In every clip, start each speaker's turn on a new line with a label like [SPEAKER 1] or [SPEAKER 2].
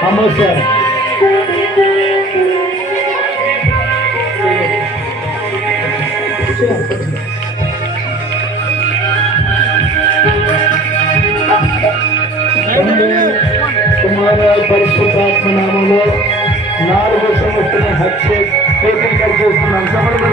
[SPEAKER 1] సమస్య తండ్రి, కుమార పరిశుద్ధాత్మ నామంలో నాలుగు సంవత్సరం హత్య చేస్తున్నాం. సఫలం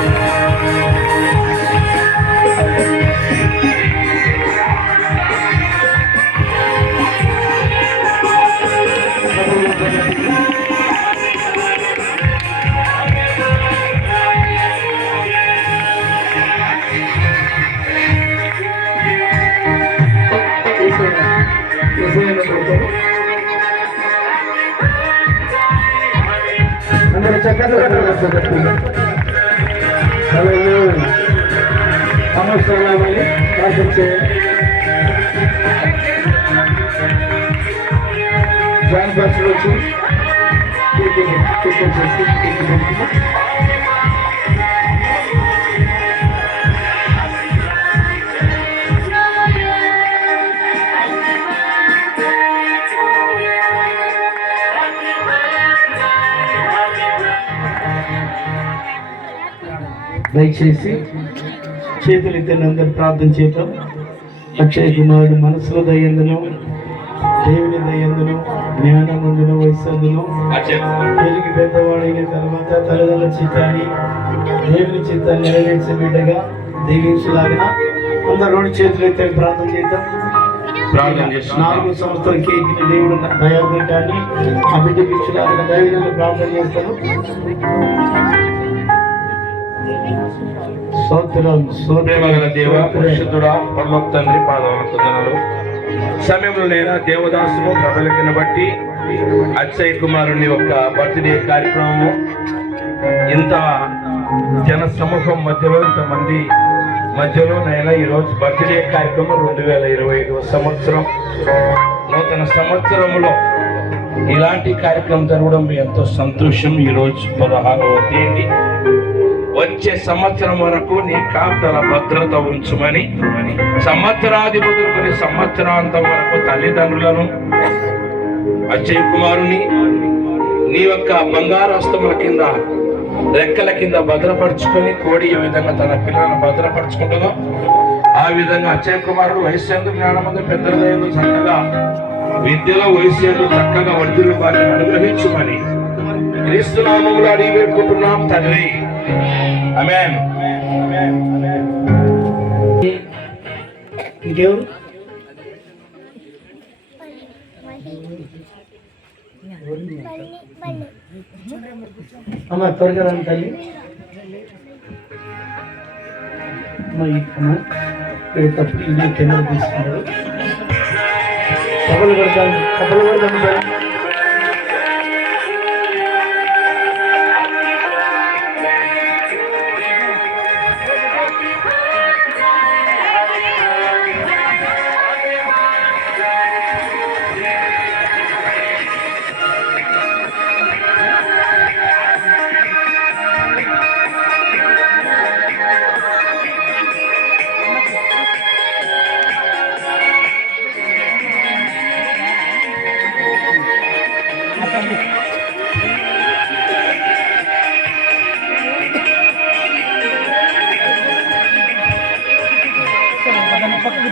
[SPEAKER 1] అందరు చప్పట్లు కొట్టాలా అందరు చప్పట్లు కొట్టాలా అందరూ చక్కగా సమస్యలు రాసించే జాయిన్ బస్సులు వచ్చి టికెట్ చేసి టికెట్ దయచేసి చేతులు ఇద్దరిని అందరు ప్రార్థన చేద్దాం. అక్షయ్ కుమారుడు మనసులో దయ్యందును దేవుని దయ్యందును జ్ఞానమందును వయస్సందును పెరిగి పెద్దవాడైన తర్వాత తల్లిదండ్రుల చిత్తాన్ని దేవుని చిత్తాన్ని నెరవేర్చే బిడ్డగా దీవించలాగిన అందరు రెండు చేతులు ఎత్తే ప్రార్థన చేద్దాం.
[SPEAKER 2] ప్రార్థన చేస్తున్నాం
[SPEAKER 1] నాలుగు సంవత్సరాల కేకిని దేవుడు బిడ్డకి ఇచ్చినాక దైవంగా ప్రార్థన చేస్తాను
[SPEAKER 2] ప్రేమగల దేవ పరిశుద్ధుడా పరలోక తండ్రి సమయంలో దేవదాసును ప్రబలికిన బట్టి అక్షయ్ కుమారుని యొక్క బర్త్డే కార్యక్రమము. ఇంత జన సమూహం మధ్యలో ఇంతమంది మధ్యలో నైనా ఈరోజు బర్త్డే కార్యక్రమం రెండు వేల ఇరవై ఐదవ సంవత్సరం. నూతన సంవత్సరంలో ఇలాంటి కార్యక్రమం జరగడం ఎంతో సంతోషం. ఈరోజు పదహారవ తేదీ. వచ్చే సంవత్సరం వరకు నీ కాపుదల భద్రత ఉంచుమని. సంవత్సరాధిపతులు సంవత్సరాంతం వరకు తల్లిదండ్రులను అజయ్ కుమారుని నీ యొక్క బంగారు హస్తముల కింద రెక్కల కింద భద్రపరుచుకొని కోడి ఏ విధంగా తన పిల్లలను భద్రపరుచుకుంటుందో ఆ విధంగా అజయ్ కుమారుడు వయస్సు ఎందు జ్ఞానమందు పెద్దలైన చక్కగా విద్యలో వయస్సు ఎందు చక్కగా వర్ధులు వారిని అనుగ్రహించుమని. క్రీస్తు నామములు అడిగి పెట్టుకుంటున్నాం తండ్రి. ఆమేన్
[SPEAKER 1] అమ్మ త్వరగా రండి తల్లి. తప్పు ఇది కెమెరా తీసుకున్నారు కబలు పడతాను. కబలు పడతాను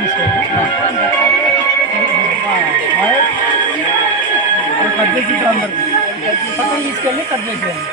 [SPEAKER 1] తల్లి.
[SPEAKER 3] కట్ చేసి అందరికి పక్కన తీసుకెళ్ళి కట్ చేసేయండి